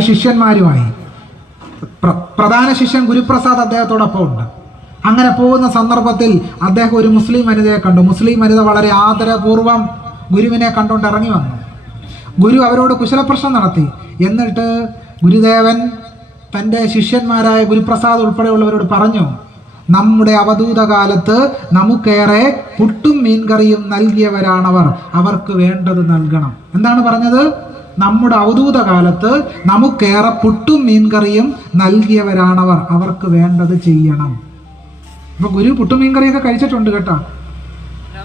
ശിഷ്യന്മാരുമായി. പ്രധാന ശിഷ്യൻ ഗുരുപ്രസാദ് അദ്ദേഹത്തോടൊപ്പം ഉണ്ട്. അങ്ങനെ പോകുന്ന സന്ദർഭത്തിൽ അദ്ദേഹം ഒരു മുസ്ലിം വനിതയെ കണ്ടു. മുസ്ലിം വനിത വളരെ ആദരപൂർവം ഗുരുവിനെ കണ്ടുകൊണ്ട് ഇറങ്ങി വന്നു. ഗുരു അവരോട് കുശലപ്രശ്നം നടത്തി. എന്നിട്ട് ഗുരുദേവൻ തൻ്റെ ശിഷ്യന്മാരായ ഗുരുപ്രസാദ് ഉൾപ്പെടെയുള്ളവരോട് പറഞ്ഞു, നമ്മുടെ അവധൂത കാലത്ത് നമുക്കേറെ പുട്ടും മീൻകറിയും നൽകിയവരാണവർ, അവർക്ക് വേണ്ടത് നൽകണം. എന്താണ് പറഞ്ഞത്? നമ്മുടെ അവധൂത കാലത്ത് നമുക്കേറെ പുട്ടും മീൻകറിയും നൽകിയവരാണവർ, അവർക്ക് വേണ്ടത് ചെയ്യണം. അപ്പൊ ഗുരു പുട്ടും മീൻകറിയൊക്കെ കഴിച്ചിട്ടുണ്ട് കേട്ടോ.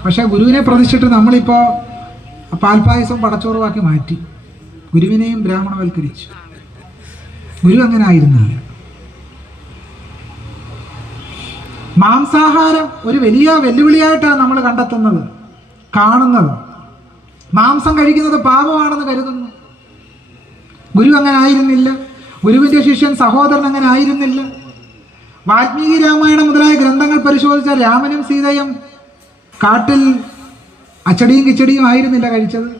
പക്ഷെ ഗുരുവിനെ പ്രതിഷ്ഠിച്ചിട്ട് നമ്മളിപ്പോ പാൽപ്പായസം പടച്ചോറുവാക്കി മാറ്റി, ഗുരുവിനെയും ബ്രാഹ്മണവൽക്കരിച്ചു. ഗുരു അങ്ങനെ ആയിരുന്നില്ല. മാംസാഹാരം ഒരു വലിയ വെല്ലുവിളിയായിട്ടാണ് നമ്മൾ കണ്ടെത്തുന്നത്, കാണുന്നത്. മാംസം കഴിക്കുന്നത് പാപമാണെന്ന് കരുതുന്നു. ഗുരു അങ്ങനെ ആയിരുന്നില്ല. ഗുരുവിൻ്റെ ശിഷ്യൻ സഹോദരൻ അങ്ങനെ ആയിരുന്നില്ല. വാൽമീകി രാമായണം മുതലായ ഗ്രന്ഥങ്ങൾ പരിശോധിച്ച രാമനും സീതയും കാട്ടിൽ അച്ചടിയും കിച്ചടിയും ആയിരുന്നില്ല കഴിച്ചത്.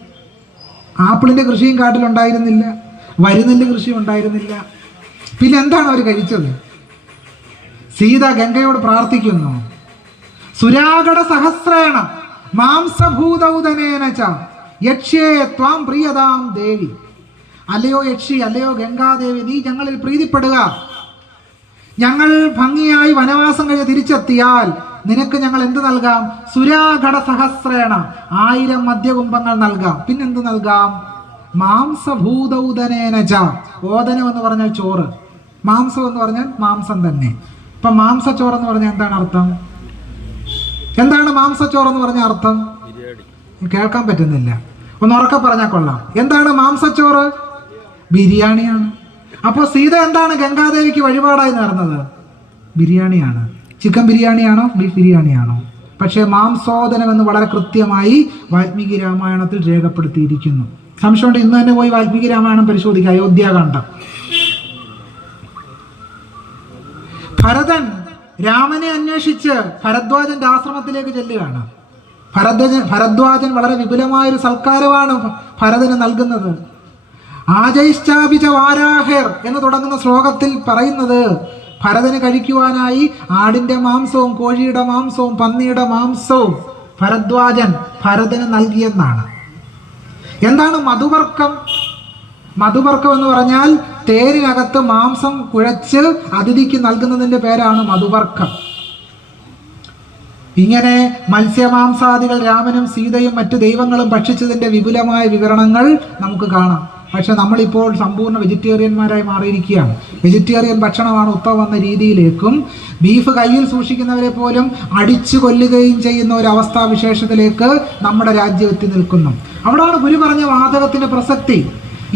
ആപ്പിളിൻ്റെ കൃഷിയും കാട്ടിലുണ്ടായിരുന്നില്ല, വരിനെല്ല് കൃഷിയും ഉണ്ടായിരുന്നില്ല. പിന്നെ എന്താണ് അവർ കഴിച്ചത്? സീത ഗംഗയോട് പ്രാർത്ഥിക്കുന്നു, സുരാഗട സഹസ്രേണ മാംസഭൂതൗദനേന ച യക്ഷ്യേ ത്വാം പ്രിയതാം ദേവി. അല്ലയോ യക്ഷി, അല്ലയോ ഗംഗാദേവി, നീ ഞങ്ങളിൽ പ്രീതിപ്പെടുക. ഞങ്ങൾ ഭംഗിയായി വനവാസം കഴിഞ്ഞ് തിരിച്ചെത്തിയാൽ നിനക്ക് ഞങ്ങൾ എന്ത് നൽകാം? സുരാഘട സഹസ്രേണ 1000 മദ്യകുംഭങ്ങൾ നൽകാം. പിന്നെന്ത് നൽകാം? മാംസഭൂതൗദനേന ച. ഓദനം എന്ന് പറഞ്ഞാൽ ചോറ്, മാംസം എന്ന് പറഞ്ഞാൽ മാംസം തന്നെ. ഇപ്പൊ മാംസച്ചോറ് എന്ന് പറഞ്ഞാൽ എന്താണ് അർത്ഥം? എന്താണ് മാംസച്ചോറ് എന്ന് പറഞ്ഞ അർത്ഥം? കേൾക്കാൻ പറ്റുന്നില്ല, ഒന്ന് ഉറക്കെ പറഞ്ഞാൽ കൊള്ളാം. എന്താണ് മാംസച്ചോറ്? ബിരിയാണിയാണ്. അപ്പോൾ സീത എന്താണ് ഗംഗാദേവിക്ക് വഴിപാടായി നേർന്നത്? ബിരിയാണിയാണ്. ചിക്കൻ ബിരിയാണിയാണോ ബീഫ് ബിരിയാണിയാണോ? പക്ഷേ മാംസോദനം എന്ന് വളരെ കൃത്യമായി വാൽമീകി രാമായണത്തിൽ രേഖപ്പെടുത്തിയിരിക്കുന്നു. സംശയമുണ്ട്, ഇന്ന് തന്നെ പോയി വാൽമീകി രാമായണം പരിശോധിക്കുക, അയോധ്യാകാന്ഡം. ഭരതൻ രാമനെ അന്വേഷിച്ച് ഭരദ്വാജന്റെ ആശ്രമത്തിലേക്ക് ചെല്ലുകയാണ്. ഭരദ്വാജൻ വളരെ വിപുലമായൊരു സൽക്കാരമാണ് ഭരതന് നൽകുന്നത്. ആജൈശ്ചാപിച്ച വാരാഹേർ എന്ന് തുടങ്ങുന്ന ശ്ലോകത്തിൽ പറയുന്നത് ഭരതന് കഴിക്കുവാനായി ആടിന്റെ മാംസവും കോഴിയുടെ മാംസവും പന്നിയുടെ മാംസവും ഭരദ്വാജൻ ഭരതന് നൽകിയെന്നാണ്. എന്താണ് മധുവർക്കം? മധുവർക്കം എന്ന് പറഞ്ഞാൽ തേരിനകത്ത് മാംസം കുഴച്ച് അതിഥിക്ക് നൽകുന്നതിൻ്റെ പേരാണ് മധുവർക്കം. ഇങ്ങനെ മത്സ്യമാംസാദികൾ രാമനും സീതയും മറ്റു ദൈവങ്ങളും ഭക്ഷിച്ചതിൻ്റെ വിപുലമായ വിവരണങ്ങൾ നമുക്ക് കാണാം. പക്ഷെ നമ്മളിപ്പോൾ സമ്പൂർണ്ണ വെജിറ്റേറിയന്മാരായി മാറിയിരിക്കുകയാണ്. വെജിറ്റേറിയൻ ഭക്ഷണമാണ് ഉത്തമം എന്ന രീതിയിലേക്കും ബീഫ് കയ്യിൽ സൂക്ഷിക്കുന്നവരെ പോലും അടിച്ചു കൊല്ലുകയും ചെയ്യുന്ന ഒരു അവസ്ഥാവിശേഷത്തിലേക്ക് നമ്മുടെ രാജ്യം എത്തി നിൽക്കുന്നു. അവിടാണ് ഗുരു പറഞ്ഞ വാചകത്തിന്റെ പ്രസക്തി.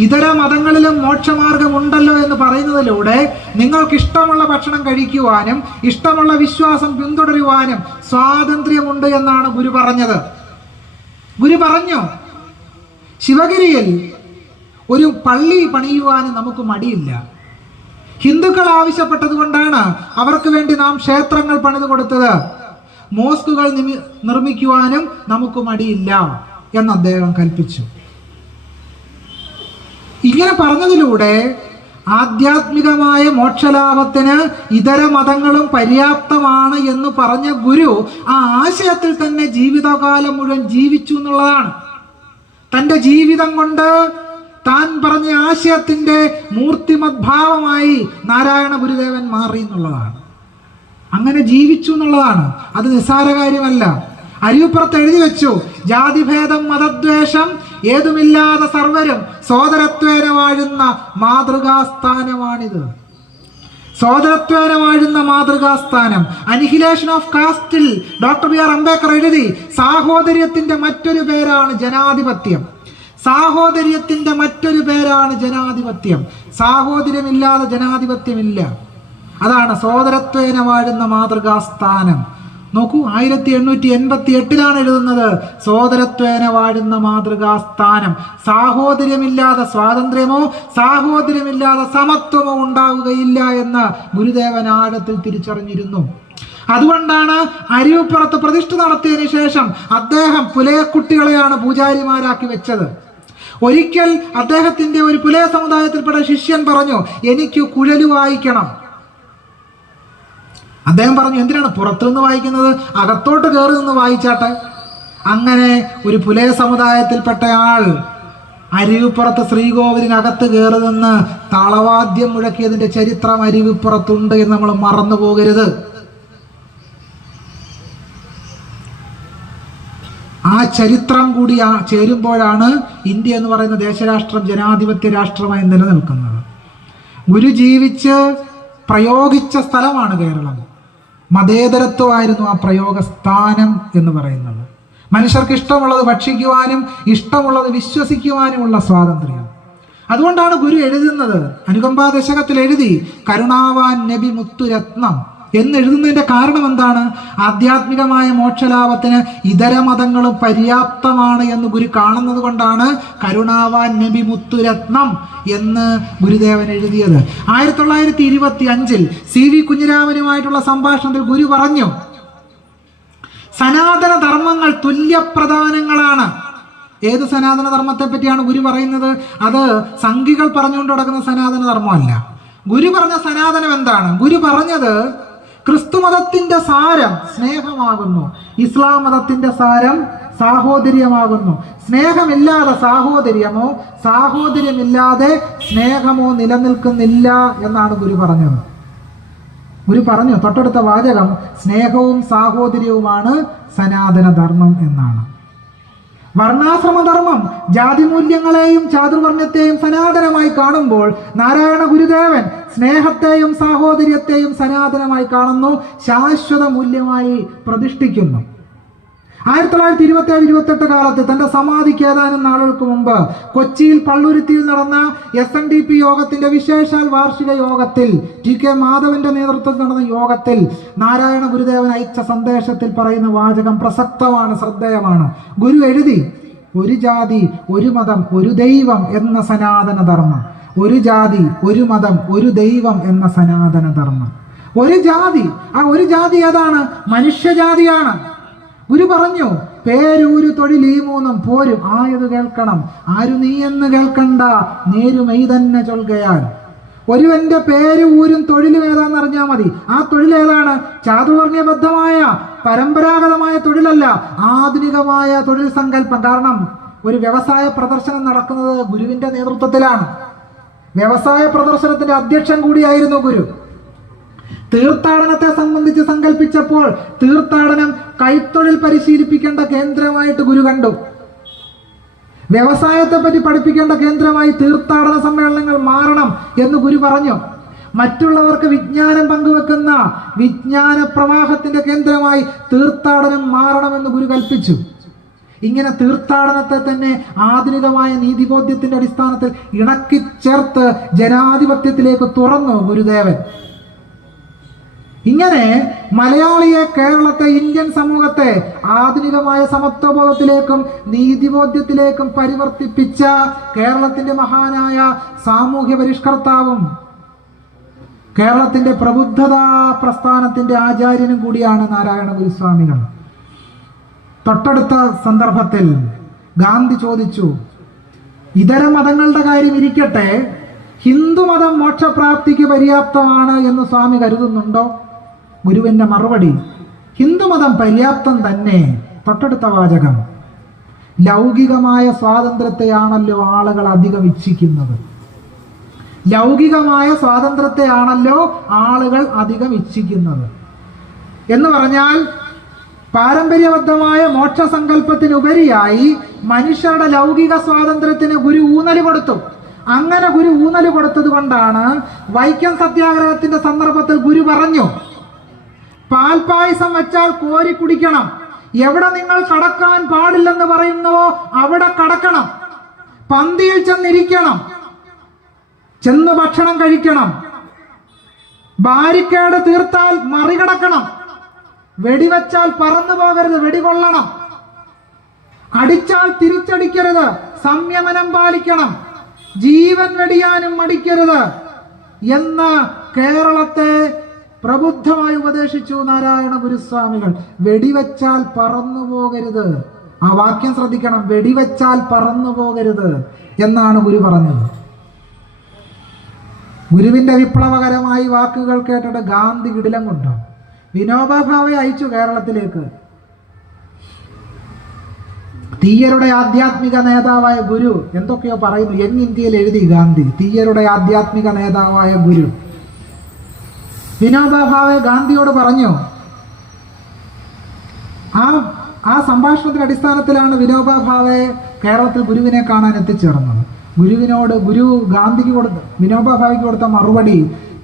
ഇതര മതങ്ങളിലും മോക്ഷമാർഗമുണ്ടല്ലോ എന്ന് പറയുന്നതിലൂടെ നിങ്ങൾക്ക് ഇഷ്ടമുള്ള ഭക്ഷണം കഴിക്കുവാനും ഇഷ്ടമുള്ള വിശ്വാസം പിന്തുടരുവാനും സ്വാതന്ത്ര്യമുണ്ട് എന്നാണ് ഗുരു പറഞ്ഞത്. ഗുരു പറഞ്ഞു, ശിവഗിരിയിൽ ഒരു പള്ളി പണിയുവാനും നമുക്ക് മടിയില്ല. ഹിന്ദുക്കൾ ആവശ്യപ്പെട്ടത് കൊണ്ടാണ് അവർക്ക് വേണ്ടി നാം ക്ഷേത്രങ്ങൾ പണിതു കൊടുത്തത്. മോസ്കുകൾ നിർമ്മിക്കുവാനും നമുക്ക് മടിയില്ല എന്ന് അദ്ദേഹം കൽപ്പിച്ചു. ഇങ്ങനെ പറഞ്ഞതിലൂടെ ആധ്യാത്മികമായ മോക്ഷലാഭത്തിന് ഇതര മതങ്ങളും പര്യാപ്തമാണ് എന്ന് പറഞ്ഞ ഗുരു ആ ആശയത്തിൽ തന്നെ ജീവിതകാലം മുഴുവൻ ജീവിച്ചു എന്നുള്ളതാണ്. തൻ്റെ ജീവിതം കൊണ്ട് താൻ പറഞ്ഞ ആശയത്തിന്റെ മൂർത്തിമദ്ഭാവമായി നാരായണ ഗുരുദേവൻ മാറി എന്നുള്ളതാണ്. അങ്ങനെ ജീവിച്ചു എന്നുള്ളതാണ്. അത് നിസ്സാര കാര്യമല്ല. അരിയുപ്പുറത്ത് എഴുതി വെച്ചു, ജാതിഭേദം മതദ്വേഷം ഏതുമില്ലാതെ സർവരും സോദരത്വേന വാഴുന്ന മാതൃകാസ്ഥാനമാണിത്. സോദരത്വേന വാഴുന്ന മാതൃകാസ്ഥാനം. അനിഹിലേഷൻ ഓഫ് കാസ്റ്റിൽ ഡോക്ടർ ബി ആർ അംബേദ്കർ എഴുതി, സാഹോദര്യത്തിന്റെ മറ്റൊരു പേരാണ് ജനാധിപത്യം. സാഹോദര്യത്തിന്റെ മറ്റൊരു പേരാണ് ജനാധിപത്യം. സാഹോദര്യമില്ലാതെ ജനാധിപത്യമില്ല. അതാണ് സോദരത്വേന വാഴുന്ന മാതൃകാസ്ഥാനം. നോക്കൂ, 1888 എഴുതുന്നത്, സോദരത്വേന വാഴുന്ന മാതൃകാസ്ഥാനം. സാഹോദര്യമില്ലാതെ സ്വാതന്ത്ര്യമോ സാഹോദര്യമില്ലാതെ സമത്വമോ ഉണ്ടാവുകയില്ല എന്ന് ഗുരുദേവൻ ആഴത്തിൽ തിരിച്ചറിഞ്ഞിരുന്നു. അതുകൊണ്ടാണ് അരിവുപ്പുറത്ത് പ്രതിഷ്ഠ നടത്തിയതിനു ശേഷം അദ്ദേഹം പുലയക്കുട്ടികളെയാണ് പൂജാരിമാരാക്കി വെച്ചത്. ഒരിക്കൽ അദ്ദേഹത്തിന്റെ ഒരു പുലയ സമുദായത്തിൽപ്പെട്ട ശിഷ്യൻ പറഞ്ഞു, എനിക്ക് കുഴല് വായിക്കണം. അദ്ദേഹം പറഞ്ഞു, എന്തിനാണ് പുറത്തുനിന്ന് വായിക്കുന്നത്, അകത്തോട്ട് കയറി നിന്ന് വായിച്ചാട്ടെ. അങ്ങനെ ഒരു പുലയ സമുദായത്തിൽപ്പെട്ട ആൾ അരുവിപ്പുറത്ത് ശ്രീകോവിലിനകത്ത് കയറി നിന്ന് താളവാദ്യം മുഴക്കിയതിന്റെ ചരിത്രം അരുവിപ്പുറത്തുണ്ട് എന്ന് നമ്മൾ മറന്നു പോകരുത്. ആ ചരിത്രം കൂടി ചേരുമ്പോഴാണ് ഇന്ത്യ എന്ന് പറയുന്ന ദേശരാഷ്ട്രം ജനാധിപത്യ രാഷ്ട്രമായി നിലനിൽക്കുന്നത്. ഗുരു ജീവിച്ച് പ്രയോഗിച്ച സ്ഥലമാണ് കേരളം. മതേതരത്വമായിരുന്നു ആ പ്രയോഗ സ്ഥാനം എന്ന് പറയുന്നത്. മനുഷ്യർക്ക് ഇഷ്ടമുള്ളത് ഭക്ഷിക്കുവാനും ഇഷ്ടമുള്ളത് വിശ്വസിക്കുവാനുമുള്ള സ്വാതന്ത്ര്യം. അതുകൊണ്ടാണ് ഗുരു എഴുതുന്നത്, അനുകമ്പാ ദശകത്തിൽ എഴുതി കരുണാവാൻ നബി മുത്തുരത്നം എന്നെഴുതുന്നതിന്റെ കാരണം എന്താണ്? ആധ്യാത്മികമായ മോക്ഷലാഭത്തിന് ഇതര മതങ്ങളും പര്യാപ്തമാണ് എന്ന് ഗുരു കാണുന്നത് കൊണ്ടാണ് കരുണാവാൻ നബി മുത്തുരത്നം എന്ന് ഗുരുദേവൻ എഴുതിയത്. 1925 CV കുഞ്ഞിരാമനുമായിട്ടുള്ള സംഭാഷണത്തിൽ ഗുരു പറഞ്ഞു, സനാതന ധർമ്മങ്ങൾ തുല്യപ്രധാനങ്ങളാണ്. ഏത് സനാതന ധർമ്മത്തെ പറ്റിയാണ് ഗുരു പറയുന്നത്? അത് സംഘികൾ പറഞ്ഞുകൊണ്ട് നടക്കുന്ന സനാതന ധർമ്മമല്ല. ഗുരു പറഞ്ഞ സനാതനം എന്താണ്? ഗുരു പറഞ്ഞത് ക്രിസ്തു മതത്തിന്റെ സാരം സ്നേഹമാകുന്നു, ഇസ്ലാം മതത്തിന്റെ സാരം സാഹോദര്യമാകുന്നു. സ്നേഹമില്ലാതെ സാഹോദര്യമോ സാഹോദര്യമില്ലാതെ സ്നേഹമോ നിലനിൽക്കുന്നില്ല എന്നാണ് ഗുരു പറഞ്ഞത്. ഗുരു പറഞ്ഞു, തൊട്ടടുത്ത വാചകം സ്നേഹവും സാഹോദര്യവുമാണ് സനാതന ധർമ്മം എന്നാണ്. വർണ്ണാശ്രമധർമ്മം ജാതിമൂല്യങ്ങളെയും ചാതുർവർണ്ണത്തെയും സനാതനമായി കാണുമ്പോൾ നാരായണ ഗുരുദേവൻ സ്നേഹത്തെയും സാഹോദര്യത്തെയും സനാതനമായി കാണുന്നു, ശാശ്വത മൂല്യമായി പ്രതിഷ്ഠിക്കുന്നു. 1927-28 കാലത്ത് തന്റെ സമാധിക്ക് ഏതാനും നാളുകൾക്ക് മുമ്പ് കൊച്ചിയിൽ പള്ളുരുത്തിയിൽ നടന്ന SNDP യോഗത്തിന്റെ വിശേഷാൽ വാർഷിക യോഗത്തിൽ TK മാധവന്റെ നേതൃത്വത്തിൽ നടന്ന യോഗത്തിൽ നാരായണ ഗുരുദേവൻ അയച്ച സന്ദേശത്തിൽ പറയുന്ന വാചകം പ്രസക്തമാണ്, ശ്രദ്ധേയമാണ്. ഗുരു എഴുതി, ഒരു ജാതി ഒരു മതം ഒരു ദൈവം എന്ന സനാതന ധർമ്മം. ഒരു ജാതി ഒരു മതം ഒരു ദൈവം എന്ന സനാതന ധർമ്മം. ഒരു ജാതി, ആ ഒരു ജാതി ഏതാണ്? മനുഷ്യജാതിയാണ്. ഗുരു പറഞ്ഞു, പേരൂരു തൊഴിൽ ഈ മൂന്നും പോരും ആയത് കേൾക്കണം, ആരു നീ എന്ന് കേൾക്കണ്ട നേരുമെയ് തന്നെ ചൊൽകയാൽ. ഒരുവന്റെ പേര് ഊരും തൊഴിലും ഏതാന്ന് അറിഞ്ഞാൽ മതി. ആ തൊഴിൽ ഏതാണ്? ചാതുർവർണ്ണയബദ്ധമായ പരമ്പരാഗതമായ തൊഴിലല്ല, ആധുനികമായ തൊഴിൽ സങ്കല്പം. കാരണം ഒരു വ്യവസായ പ്രദർശനം നടക്കുന്നത് ഗുരുവിന്റെ നേതൃത്വത്തിലാണ്. വ്യവസായ പ്രദർശനത്തിന്റെ അധ്യക്ഷൻ കൂടിയായിരുന്നു ഗുരു. തീർത്ഥാടനത്തെ സംബന്ധിച്ച് സങ്കല്പിച്ചപ്പോൾ തീർത്ഥാടനം കൈത്തൊഴിൽ പരിശീലിപ്പിക്കേണ്ട കേന്ദ്രമായിട്ട് ഗുരു കണ്ടു. വ്യവസായത്തെ പറ്റി പഠിപ്പിക്കേണ്ട കേന്ദ്രമായി തീർത്ഥാടന സമ്മേളനങ്ങൾ മാറണം എന്ന് ഗുരു പറഞ്ഞു. മറ്റുള്ളവർക്ക് വിജ്ഞാനം പങ്കുവെക്കുന്ന വിജ്ഞാന പ്രവാഹത്തിന്റെ കേന്ദ്രമായി തീർത്ഥാടനം മാറണമെന്ന് ഗുരു കൽപ്പിച്ചു. ഇങ്ങനെ തീർത്ഥാടനത്തെ തന്നെ ആധുനികമായ നീതിബോധ്യത്തിന്റെ അടിസ്ഥാനത്തിൽ ഇണക്കിച്ചേർത്ത് ജനാധിപത്യത്തിലേക്ക് തുറന്നു ഗുരുദേവൻ. ഇങ്ങനെ മലയാളിയെ, കേരളത്തെ, ഇന്ത്യൻ സമൂഹത്തെ ആധുനികമായ സമത്വബോധത്തിലേക്കും നീതിബോധ്യത്തിലേക്കും പരിവർത്തിപ്പിച്ച കേരളത്തിന്റെ മഹാനായ സാമൂഹ്യ പരിഷ്കർത്താവും കേരളത്തിന്റെ പ്രബുദ്ധതാ പ്രസ്ഥാനത്തിന്റെ ആചാര്യനും കൂടിയാണ് നാരായണ ഗുരുസ്വാമികൾ. തൊട്ടടുത്ത സന്ദർഭത്തിൽ ഗാന്ധി ചോദിച്ചു, ഇതര മതങ്ങളുടെ കാര്യം ഇരിക്കട്ടെ, ഹിന്ദുമതം മോക്ഷപ്രാപ്തിക്ക് പര്യാപ്തമാണ് എന്ന് സ്വാമി കരുതുന്നുണ്ടോ? ഗുരുവിന്റെ മറുപടി, ഹിന്ദുമതം പര്യാപ്തം തന്നെ. തൊട്ടടുത്ത വാചകം, ലൗകികമായ സ്വാതന്ത്ര്യത്തെയാണല്ലോ ആളുകൾ അധികം ഇച്ഛിക്കുന്നത്. ലൗകികമായ സ്വാതന്ത്ര്യത്തെയാണല്ലോ ആളുകൾ അധികം ഇച്ഛിക്കുന്നത് എന്ന് പറഞ്ഞാൽ പാരമ്പര്യബദ്ധമായ മോക്ഷസങ്കല്പത്തിനുപരിയായി മനുഷ്യരുടെ ലൗകിക സ്വാതന്ത്ര്യത്തിന് ഗുരു ഊന്നല് കൊടുത്തു. അങ്ങനെ ഗുരു ഊന്നല് കൊടുത്തത് കൊണ്ടാണ് വൈക്കം സത്യാഗ്രഹത്തിന്റെ സന്ദർഭത്തിൽ ഗുരു പറഞ്ഞു, പാൽപായസം വെച്ചാൽ കോരി കുടിക്കണം, എവിടെ നിങ്ങൾ കടക്കാൻ പാടില്ലെന്ന് പറയുന്നുവോ അവിടെ കടക്കണം, പന്തിയിൽ ചെന്നിരിക്കണം, ചെന്ന് ഭക്ഷണം കഴിക്കണം, ബാരിക്കേഡ് തീർത്താൽ മറികടക്കണം, വെടിവെച്ചാൽ പറന്നു പോകരുത്, വെടികൊള്ളണം, അടിച്ചാൽ തിരിച്ചടിക്കരുത്, സംയമനം പാലിക്കണം, ജീവൻ വെടിയാനും മടിക്കരുത് എന്ന് കേരളത്തെ പ്രബുദ്ധമായി ഉപദേശിച്ചു നാരായണ ഗുരുസ്വാമികൾ. വെടിവെച്ചാൽ പറന്നു പോകരുത്, ആ വാക്യം ശ്രദ്ധിക്കണം, വെടിവെച്ചാൽ പറന്നു പോകരുത് എന്നാണ് ഗുരു പറഞ്ഞത്. ഗുരുവിന്റെ വിപ്ലവകരമായി വാക്കുകൾ കേട്ടിട്ട് ഗാന്ധി കിടിലം കൊണ്ടു. വിനോബ ഭാവെ അയച്ചു കേരളത്തിലേക്ക്. തീയരുടെ ആധ്യാത്മിക നേതാവായ ഗുരു എന്തൊക്കെയോ പറയുന്നു. യങ് ഇന്ത്യയിൽ എഴുതി ഗാന്ധി, തീയരുടെ ആധ്യാത്മിക നേതാവായ ഗുരു. വിനോബ ഭാവെ ഗാന്ധിയോട് പറഞ്ഞു. ആ സംഭാഷണത്തിന്റെ അടിസ്ഥാനത്തിലാണ് വിനോബ ഭാവെ കേരളത്തിൽ ഗുരുവിനെ കാണാൻ എത്തിച്ചേർന്നത്. ഗുരു ഗാന്ധിക്ക് വിനോബ ഭാവയ്ക്ക് കൊടുത്ത മറുപടി,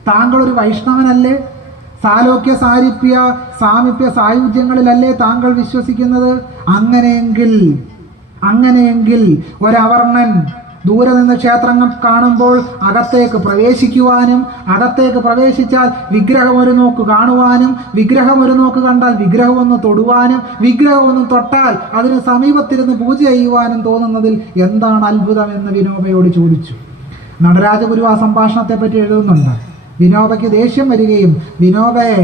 താങ്കൾ ഒരു വൈഷ്ണവനല്ലേ? സാലോക്യ സാരിപ്യ സാമീപ്യ സായുജ്യങ്ങളിലല്ലേ താങ്കൾ വിശ്വസിക്കുന്നത്? അങ്ങനെയെങ്കിൽ ഒരവർണ്ണൻ ദൂരെ നിന്ന് ക്ഷേത്രങ്ങൾ കാണുമ്പോൾ അകത്തേക്ക് പ്രവേശിക്കുവാനും, അകത്തേക്ക് പ്രവേശിച്ചാൽ വിഗ്രഹം ഒരു നോക്ക് കാണുവാനും, വിഗ്രഹം ഒരു നോക്ക് കണ്ടാൽ വിഗ്രഹം ഒന്ന് തൊടുവാനും, വിഗ്രഹം ഒന്ന് തൊട്ടാൽ അതിന് സമീപത്തിരുന്ന് പൂജ ചെയ്യുവാനും തോന്നുന്നതിൽ എന്താണ് അത്ഭുതം എന്ന് വിനോബയോട് ചോദിച്ചു. നടരാജഗുരു ആ സംഭാഷണത്തെ പറ്റി എഴുതുന്നുണ്ട്. വിനോബയ്ക്ക് ദേഷ്യം വരികയും വിനോബയെ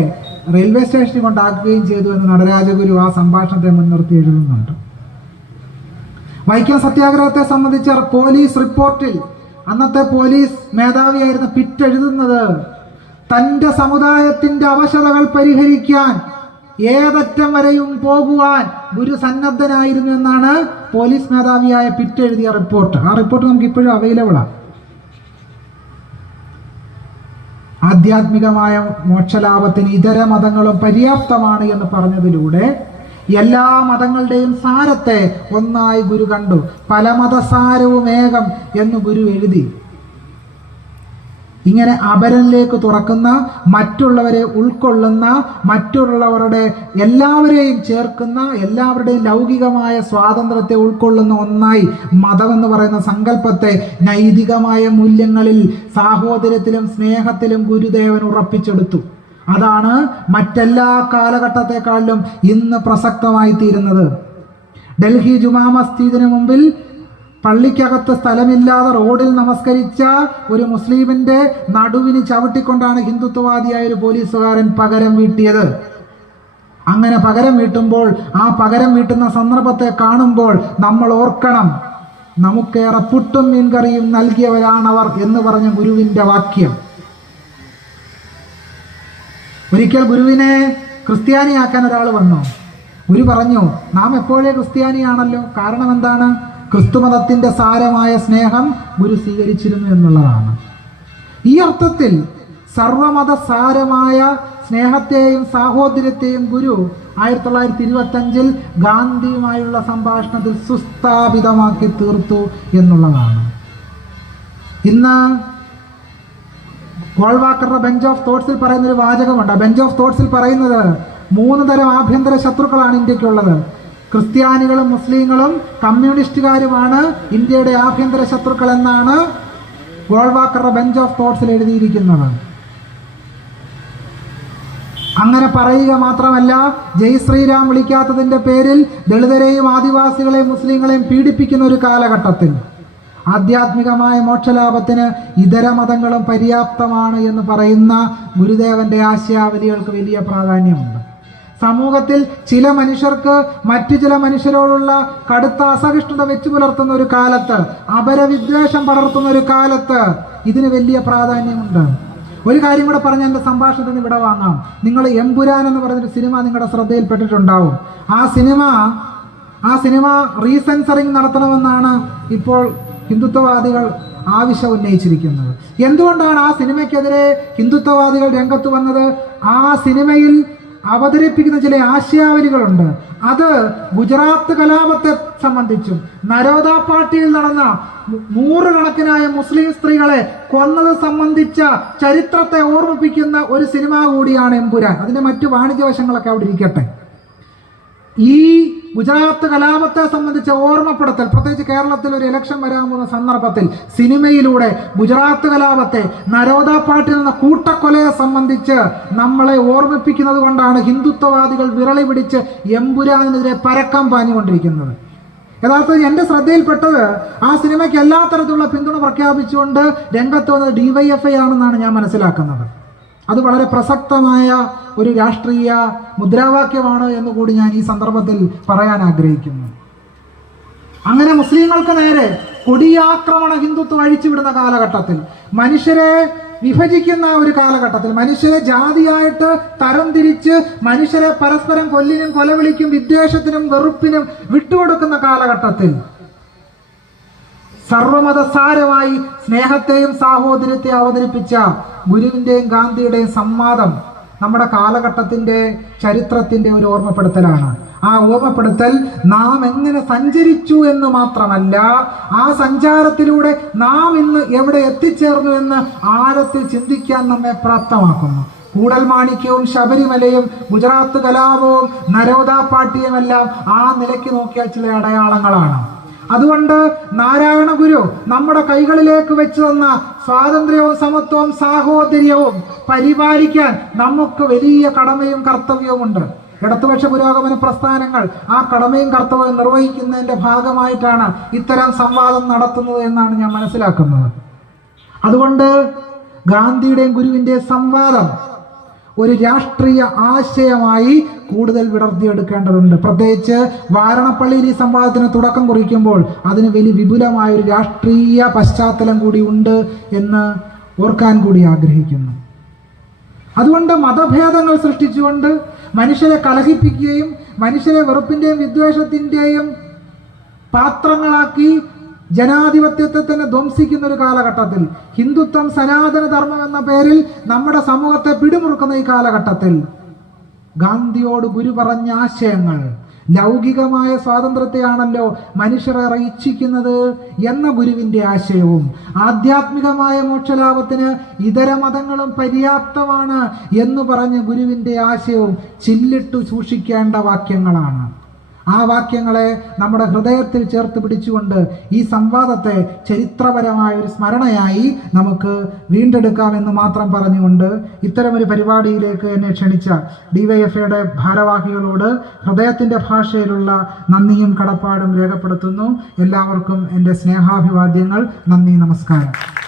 റെയിൽവേ സ്റ്റേഷനിൽ കൊണ്ടാക്കുകയും ചെയ്തു എന്ന് നടരാജഗുരു ആ സംഭാഷണത്തെ മുൻനിർത്തി എഴുതുന്നുണ്ട്. വൈക്കം സത്യാഗ്രഹത്തെ സംബന്ധിച്ച പോലീസ് റിപ്പോർട്ടിൽ അന്നത്തെ പോലീസ് മേധാവിയായിരുന്ന പിറ്റ് എഴുതുന്നത്, തന്റെ സമുദായത്തിന്റെ അവശതകൾ പരിഹരിക്കാൻ ഏതറ്റം വരെയും പോകുവാൻ ഗുരു സന്നദ്ധനായിരുന്നു എന്നാണ് പോലീസ് മേധാവിയായ പിറ്റ് എഴുതിയ റിപ്പോർട്ട്. ആ റിപ്പോർട്ട് നമുക്ക് ഇപ്പോഴും അവൈലബിളാണ്. ആധ്യാത്മികമായ മോക്ഷലാഭത്തിന് ഇതര മതങ്ങളും പര്യാപ്തമാണ് എന്ന് പറഞ്ഞതിലൂടെ എല്ലാ മതങ്ങളുടെയും സാരത്തെ ഒന്നായി ഗുരു കണ്ടു. പല മതസാരവും ഏകം എന്ന് ഗുരു എഴുതി. ഇങ്ങനെ അപരനിലേക്ക് തുറക്കുന്ന, മറ്റുള്ളവരെ ഉൾക്കൊള്ളുന്ന, മറ്റുള്ളവരുടെ എല്ലാവരെയും ചേർക്കുന്ന, എല്ലാവരുടെയും ലൗകികമായ സ്വാതന്ത്ര്യത്തെ ഉൾക്കൊള്ളുന്ന ഒന്നായി മതമെന്ന് പറയുന്ന സങ്കല്പത്തെ നൈതികമായ മൂല്യങ്ങളിൽ, സാഹോദര്യത്തിലും സ്നേഹത്തിലും ഗുരുദേവൻ ഉറപ്പിച്ചെടുത്തു. അതാണ് മറ്റെല്ലാ കാലഘട്ടത്തെക്കാളിലും ഇന്ന് പ്രസക്തമായി തീരുന്നത്. ഡൽഹി ജുമാ മസ്ജിദിന് മുമ്പിൽ പള്ളിക്കകത്ത് സ്ഥലമില്ലാതെ റോഡിൽ നമസ്കരിച്ച ഒരു മുസ്ലിമിന്റെ നടുവിന് ചവിട്ടിക്കൊണ്ടാണ് ഹിന്ദുത്വവാദിയായ ഒരു പോലീസുകാരൻ പകരം വീട്ടിയത്. അങ്ങനെ പകരം വീട്ടുമ്പോൾ, ആ പകരം വീട്ടുന്ന സന്ദർഭത്തെ കാണുമ്പോൾ നമ്മൾ ഓർക്കണം, നമുക്കേറെ പുട്ടും മീൻകറിയും നൽകിയവരാണവർ എന്ന് പറഞ്ഞ ഗുരുവിന്റെ വാക്യം. ഒരിക്കൽ ഗുരുവിനെ ക്രിസ്ത്യാനിയാക്കാൻ ഒരാൾ വന്നു. ഗുരു പറഞ്ഞു, നാം എപ്പോഴേ ക്രിസ്ത്യാനിയാണല്ലോ. കാരണം എന്താണ്? ക്രിസ്തുമതത്തിന്റെ സാരമായ സ്നേഹം ഗുരു സ്വീകരിച്ചിരുന്നു എന്നുള്ളതാണ്. ഈ അർത്ഥത്തിൽ സർവമത സാരമായ സ്നേഹത്തെയും സാഹോദര്യത്തെയും ഗുരു 1925 ഗാന്ധിയുമായുള്ള സംഭാഷണത്തിൽ സുസ്ഥാപിതമാക്കി തീർത്തു എന്നുള്ളതാണ്. ഇന്ന് ഗോൾവാക്കറുടെ ബെഞ്ച് ഓഫ് തോട്ട്സിൽ പറയുന്ന ഒരു വാചകമുണ്ട്. ബെഞ്ച് ഓഫ് തോട്ട്സിൽ പറയുന്നത് 3 തരം ആഭ്യന്തര ശത്രുക്കളാണ് ഇന്ത്യക്കുള്ളത്. ക്രിസ്ത്യാനികളും മുസ്ലിങ്ങളും കമ്മ്യൂണിസ്റ്റുകാരുമാണ് ഇന്ത്യയുടെ ആഭ്യന്തര ശത്രുക്കൾ എന്നാണ് ഗോൾവാക്കറുടെ ബെഞ്ച് ഓഫ് തോട്ട്സിൽ എഴുതിയിരിക്കുന്നത്. അങ്ങനെ പറയുക മാത്രമല്ല, ജയ് ശ്രീരാം വിളിക്കാത്തതിന്റെ പേരിൽ ദളിതരെയും ആദിവാസികളെയും മുസ്ലിങ്ങളെയും പീഡിപ്പിക്കുന്ന ഒരു കാലഘട്ടത്തിൽ ആധ്യാത്മികമായ മോക്ഷലാഭത്തിന് ഇതര മതങ്ങളും പര്യാപ്തമാണ് എന്ന് പറയുന്ന ഗുരുദേവന്റെ ആശയാവലികൾക്ക് വലിയ പ്രാധാന്യമുണ്ട്. സമൂഹത്തിൽ ചില മനുഷ്യർക്ക് മറ്റു ചില മനുഷ്യരോടുള്ള കടുത്ത അസഹിഷ്ണുത വെച്ചു പുലർത്തുന്ന ഒരു കാലത്ത്, അപരവിദ്വേഷം പടർത്തുന്ന ഒരു കാലത്ത് ഇതിന് വലിയ പ്രാധാന്യമുണ്ട്. ഒരു കാര്യം കൂടെ പറഞ്ഞ് എൻ്റെ സംഭാഷണത്തിന് ഇവിടെ വാങ്ങാം. നിങ്ങൾ എമ്പുരാൻ എന്ന് പറഞ്ഞൊരു സിനിമ നിങ്ങളുടെ ശ്രദ്ധയിൽപ്പെട്ടിട്ടുണ്ടാവും. ആ സിനിമ റീസെൻസറിങ് നടത്തണമെന്നാണ് ഇപ്പോൾ ഹിന്ദുത്വവാദികൾ ആവശ്യം ഉന്നയിച്ചിരിക്കുന്നത്. എന്തുകൊണ്ടാണ് ആ സിനിമയ്ക്കെതിരെ ഹിന്ദുത്വവാദികൾ രംഗത്ത് വന്നത്? ആ സിനിമയിൽ അവതരിപ്പിക്കുന്ന ചില ആശയാവലികളുണ്ട്. അത് ഗുജറാത്ത് കലാപത്തെ സംബന്ധിച്ചും നരോദ പാർട്ടിയിൽ നടന്ന 100 കണക്കിനായ മുസ്ലിം സ്ത്രീകളെ കൊന്നത് സംബന്ധിച്ച ചരിത്രത്തെ ഓർമ്മിപ്പിക്കുന്ന ഒരു സിനിമ കൂടിയാണ് എമ്പുരാൻ. അതിന്റെ മറ്റു വാണിജ്യ വശങ്ങളൊക്കെ അവിടെ ഇരിക്കട്ടെ. ഈ ഗുജറാത്ത് കലാപത്തെ സംബന്ധിച്ച ഓർമ്മപ്പെടുത്തൽ, പ്രത്യേകിച്ച് കേരളത്തിൽ ഒരു ഇലക്ഷൻ വരാൻ പോകുന്ന സന്ദർഭത്തിൽ സിനിമയിലൂടെ ഗുജറാത്ത് കലാപത്തെ, നരോദ പാർട്ടിയിൽ നിന്ന കൂട്ടക്കൊലയെ സംബന്ധിച്ച് നമ്മളെ ഓർമ്മിപ്പിക്കുന്നത് കൊണ്ടാണ് ഹിന്ദുത്വവാദികൾ വിരളി പിടിച്ച് എമ്പുരാനെതിരെ പരക്കം പാഞ്ഞുകൊണ്ടിരിക്കുന്നത്. യഥാർത്ഥത്തിൽ എൻ്റെ ശ്രദ്ധയിൽപ്പെട്ടത് ആ സിനിമയ്ക്ക് എല്ലാ തരത്തിലുള്ള പിന്തുണ പ്രഖ്യാപിച്ചുകൊണ്ട് രംഗത്ത് വന്നത് DYFI ആണെന്നാണ് ഞാൻ മനസ്സിലാക്കുന്നത്. അത് വളരെ പ്രസക്തമായ ഒരു രാഷ്ട്രീയ മുദ്രാവാക്യമാണ് എന്നുകൂടി ഞാൻ ഈ സന്ദർഭത്തിൽ പറയാൻ ആഗ്രഹിക്കുന്നു. അങ്ങനെ മുസ്ലിങ്ങൾക്ക് നേരെ കൊടിയാക്രമണ ഹിന്ദുത്വം അഴിച്ചുവിടുന്ന കാലഘട്ടത്തിൽ, മനുഷ്യരെ വിഭജിക്കുന്ന ഒരു കാലഘട്ടത്തിൽ, മനുഷ്യരെ ജാതിയായിട്ട് തരംതിരിച്ച് മനുഷ്യരെ പരസ്പരം കൊല്ലിനും കൊലവിളിക്കും വിദ്വേഷത്തിനും വെറുപ്പിനും വിട്ടുകൊടുക്കുന്ന കാലഘട്ടത്തിൽ സർവമതസാരമായി സ്നേഹത്തെയും സാഹോദര്യത്തെയും അവതരിപ്പിച്ച ഗുരുവിന്റെയും ഗാന്ധിയുടെയും സംവാദം നമ്മുടെ കാലഘട്ടത്തിന്റെ ചരിത്രത്തിന്റെ ഒരു ഓർമ്മപ്പെടുത്തലാണ്. ആ ഓർമ്മപ്പെടുത്തൽ നാം എങ്ങനെ സഞ്ചരിച്ചു എന്ന് മാത്രമല്ല, ആ സഞ്ചാരത്തിലൂടെ നാം ഇന്ന് എവിടെ എത്തിച്ചേർന്നു എന്ന് ആഴത്തിൽ ചിന്തിക്കാൻ നമ്മെ പ്രാപ്തമാക്കുന്നു. കൂടൽമാണിക്യവും ശബരിമലയും ഗുജറാത്ത് കലാപവും നരോദാ പാട്ടിയുമെല്ലാം ആ നിലയ്ക്ക് നോക്കിയാൽ ചില അടയാളങ്ങളാണ്. അതുകൊണ്ട് നാരായണ ഗുരു നമ്മുടെ കൈകളിലേക്ക് വെച്ച് തന്ന സ്വാതന്ത്ര്യവും സമത്വവും സാഹോദര്യവും പരിപാലിക്കാൻ നമുക്ക് വലിയ കടമയും കർത്തവ്യവുമുണ്ട്. ഇടതുപക്ഷ പുരോഗമന പ്രസ്ഥാനങ്ങൾ ആ കടമയും കർത്തവ്യവും നിർവഹിക്കുന്നതിന്റെ ഭാഗമായിട്ടാണ് ഇത്തരം സംവാദം നടത്തുന്നത് എന്നാണ് ഞാൻ മനസ്സിലാക്കുന്നത്. അതുകൊണ്ട് ഗാന്ധിയുടെയും ഗുരുവിന്റെയും സംവാദം ഒരു രാഷ്ട്രീയ ആശയമായി കൂടുതൽ വിടർത്തിയെടുക്കേണ്ടതുണ്ട്. പ്രത്യേകിച്ച് വാരണപ്പള്ളിയിൽ ഈ സംവാദത്തിന് തുടക്കം കുറിക്കുമ്പോൾ അതിന് വലിയ വിപുലമായ ഒരു രാഷ്ട്രീയ പശ്ചാത്തലം കൂടി ഉണ്ട് എന്ന് ഓർക്കാൻ കൂടി ആഗ്രഹിക്കുന്നു. അതുകൊണ്ട് മതഭേദങ്ങൾ സൃഷ്ടിച്ചുകൊണ്ട് മനുഷ്യരെ കലഹിപ്പിക്കുകയും മനുഷ്യരെ വെറുപ്പിന്റെയും വിദ്വേഷത്തിന്റെയും പാത്രങ്ങളാക്കി ജനാധിപത്യത്തെ തന്നെ ധ്വംസിക്കുന്ന ഒരു കാലഘട്ടത്തിൽ, ഹിന്ദുത്വം സനാതന ധർമ്മം എന്ന പേരിൽ നമ്മുടെ സമൂഹത്തെ പിടിമുറുക്കുന്ന ഈ കാലഘട്ടത്തിൽ ഗാന്ധിയോട് ഗുരു പറഞ്ഞ ആശയങ്ങൾ ലൗകികമായ സ്വാതന്ത്ര്യത്തെയാണല്ലോ മനുഷ്യരെ ഇച്ഛിക്കുന്നത് എന്ന ഗുരുവിന്റെ ആശയവും ആധ്യാത്മികമായ മോക്ഷലാഭത്തിന് ഇതര മതങ്ങളും പര്യാപ്തമാണ് എന്ന് പറഞ്ഞ ഗുരുവിന്റെ ആശയവും ചില്ലിട്ടു സൂക്ഷിക്കേണ്ട വാക്യങ്ങളാണ്. ആ വാക്യങ്ങളെ നമ്മുടെ ഹൃദയത്തിൽ ചേർത്ത് പിടിച്ചുകൊണ്ട് ഈ സംവാദത്തെ ചരിത്രപരമായ ഒരു സ്മരണയായി നമുക്ക് വീണ്ടെടുക്കാമെന്ന് മാത്രം പറഞ്ഞുകൊണ്ട് ഇത്തരമൊരു പരിപാടിയിലേക്ക് എന്നെ ക്ഷണിച്ച ഡിവൈഎഫ്ഐയുടെ ഭാരവാഹികളോട് ഹൃദയത്തിന്റെ ഭാഷയിലുള്ള നന്ദിയും കടപ്പാടും രേഖപ്പെടുത്തുന്നു. എല്ലാവർക്കും എൻ്റെ സ്നേഹാഭിവാദ്യങ്ങൾ. നന്ദി, നമസ്കാരം.